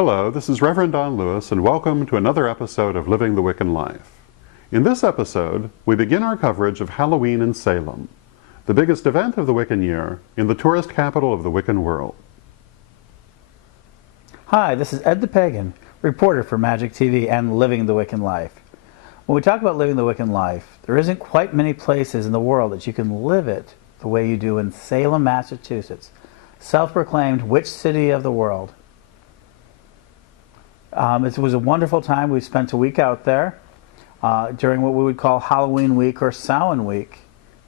Hello, this is Reverend Don Lewis, and welcome to another episode of Living the Wiccan Life. In this episode, we begin our coverage of Halloween in Salem, the biggest event of the Wiccan year in the tourist capital of the Wiccan world. Hi, this is Ed The Pagan, reporter for Magick TV and Living the Wiccan Life. When we talk about living the Wiccan life, there isn't quite many places in the world that you can live it the way you do in Salem, Massachusetts, self-proclaimed witch city of the world. It was a wonderful time. We spent a week out there during what we would call Halloween week or Samhain week,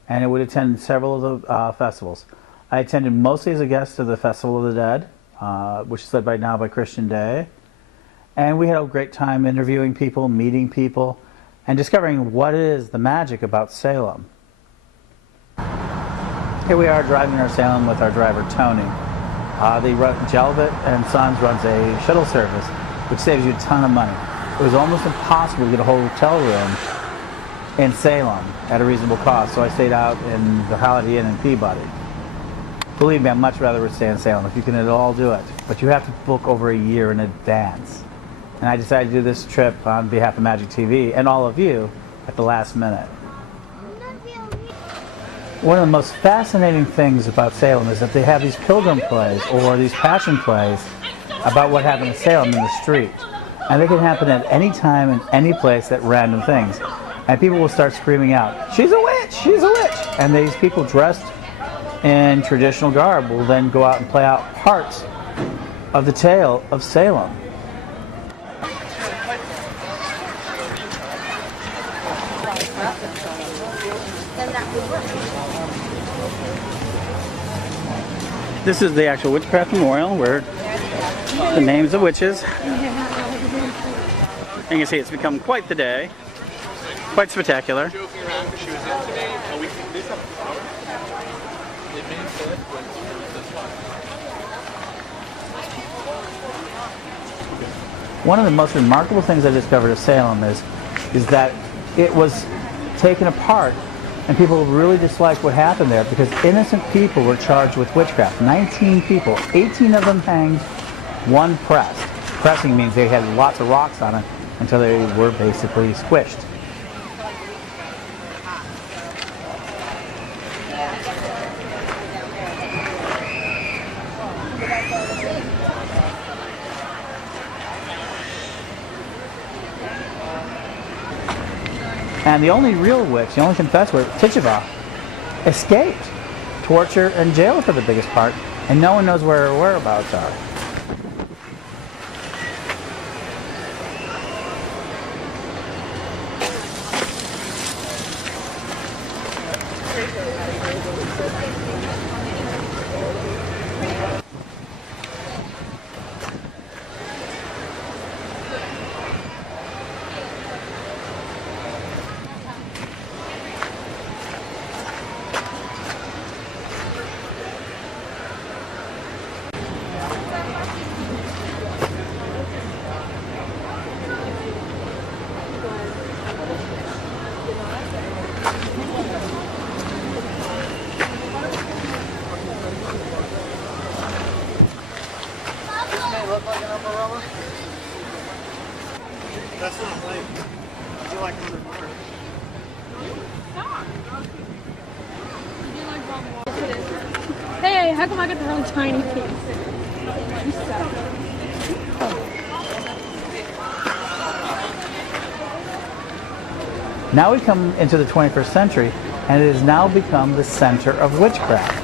and it would attend several of the festivals. I attended mostly as a guest of the Festival of the Dead, which is led by Christian Day, and we had a great time interviewing people, meeting people, and discovering what is the magic about Salem. Here we are driving our Salem with our driver Tony. Jelvet and Sons runs a shuttle service which saves you a ton of money. It was almost impossible to get a hotel room in Salem at a reasonable cost, so I stayed out in the Holiday Inn in Peabody. Believe me, I'd much rather stay in Salem if you can at all do it, but you have to book over a year in advance. And I decided to do this trip on behalf of Magick TV and all of you at the last minute. One of the most fascinating things about Salem is that they have these pilgrim plays or these passion plays about what happened in Salem in the street. And they can happen at any time and any place at random things. And people will start screaming out, "She's a witch! She's a witch!" And these people dressed in traditional garb will then go out and play out parts of the tale of Salem. This is the actual Witchcraft Memorial where the names of witches. And you can see it's become quite the day, quite spectacular. One of the most remarkable things I discovered of Salem is that it was taken apart and people really disliked what happened there because innocent people were charged with witchcraft. 19 people, 18 of them hanged, one pressed. Pressing means they had lots of rocks on it until they were basically squished. And the only real witch, the only confessed witch, Tituba, escaped torture and jail for the biggest part, and no one knows where her whereabouts are. Look like an umbrella? That's not late. I feel like I'm Hey, how come I got the really tiny piece? Now we come into the 21st century, and it has now become the center of witchcraft.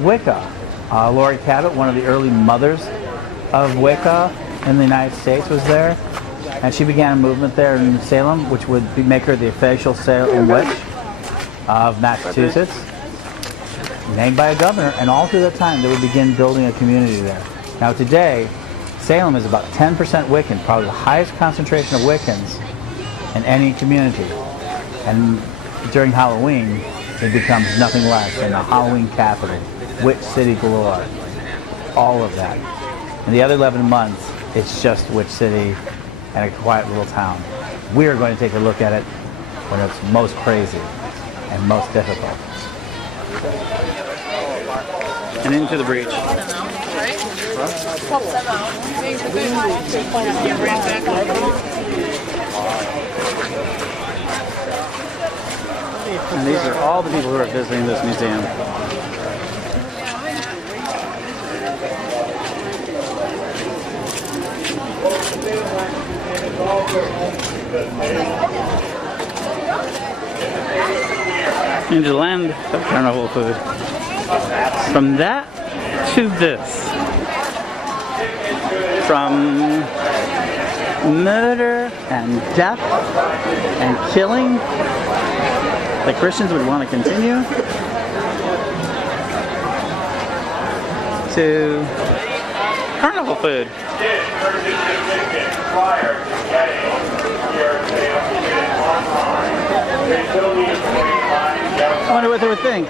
Wicca. Laurie Cabot, one of the early mothers of Wicca in the United States, was there, and she began a movement there in Salem, which would make her the official Salem Witch of Massachusetts, named by a governor, and all through that time they would begin building a community there. Now today, Salem is about 10% Wiccan, probably the highest concentration of Wiccans in any community, and during Halloween it becomes nothing less than the Halloween capital, witch city galore, all of that. And the other 11 months, it's just Witch City and a quiet little town. We are going to take a look at it when it's most crazy and most difficult. And into the breach. And these are all the people who are visiting this museum. Into the land of carnival food. From that to this. From murder and death and killing that Christians would want to continue, to carnival food. I wonder what they would think.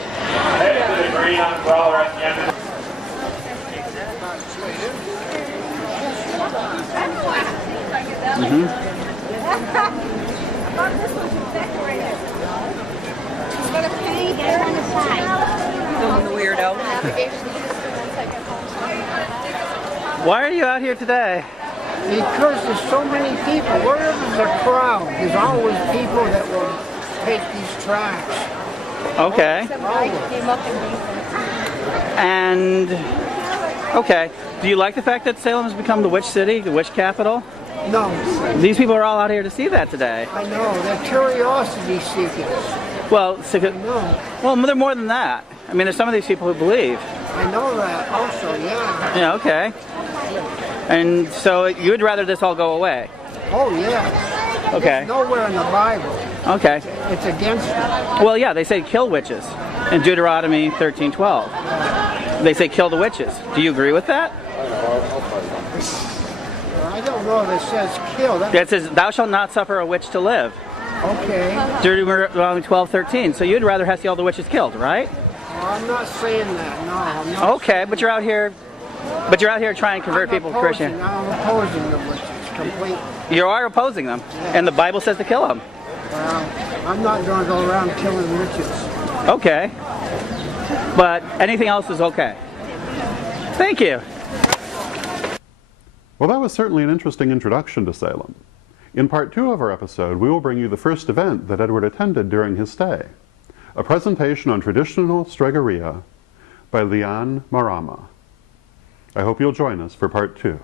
Why are you out here today? Because there's so many people. Wherever there's a crowd, there's always people that will take these tracks. Okay. And, okay. Do you like the fact that Salem has become the witch city, the witch capital? No. These people are all out here to see that today. I know. They're curiosity seekers. Well, No. well, they're more than that. I mean, there's some of these people who believe. I know that also, yeah. Yeah, okay. And so you would rather this all go away? Oh, yeah. Okay. It's nowhere in the Bible. Okay. It's against it. Well, yeah, they say kill witches in Deuteronomy 13:12. They say kill the witches. Do you agree with that? I don't know if it says kill. It says, thou shalt not suffer a witch to live. Okay. Deuteronomy 12:13. So you'd rather have see all the witches killed, right? Well, I'm not saying that. No, I'm not. Okay, but you're out here trying to convert people to Christian. I'm opposing the witches completely. You are opposing them, and the Bible says to kill them. Well, I'm not going to go around killing witches. Okay. But anything else is okay. Thank you. Well, that was certainly an interesting introduction to Salem. In part 2 of our episode, we will bring you the first event that Edward attended during his stay, a presentation on traditional Stregoria by Leon Marama. I hope you'll join us for part 2.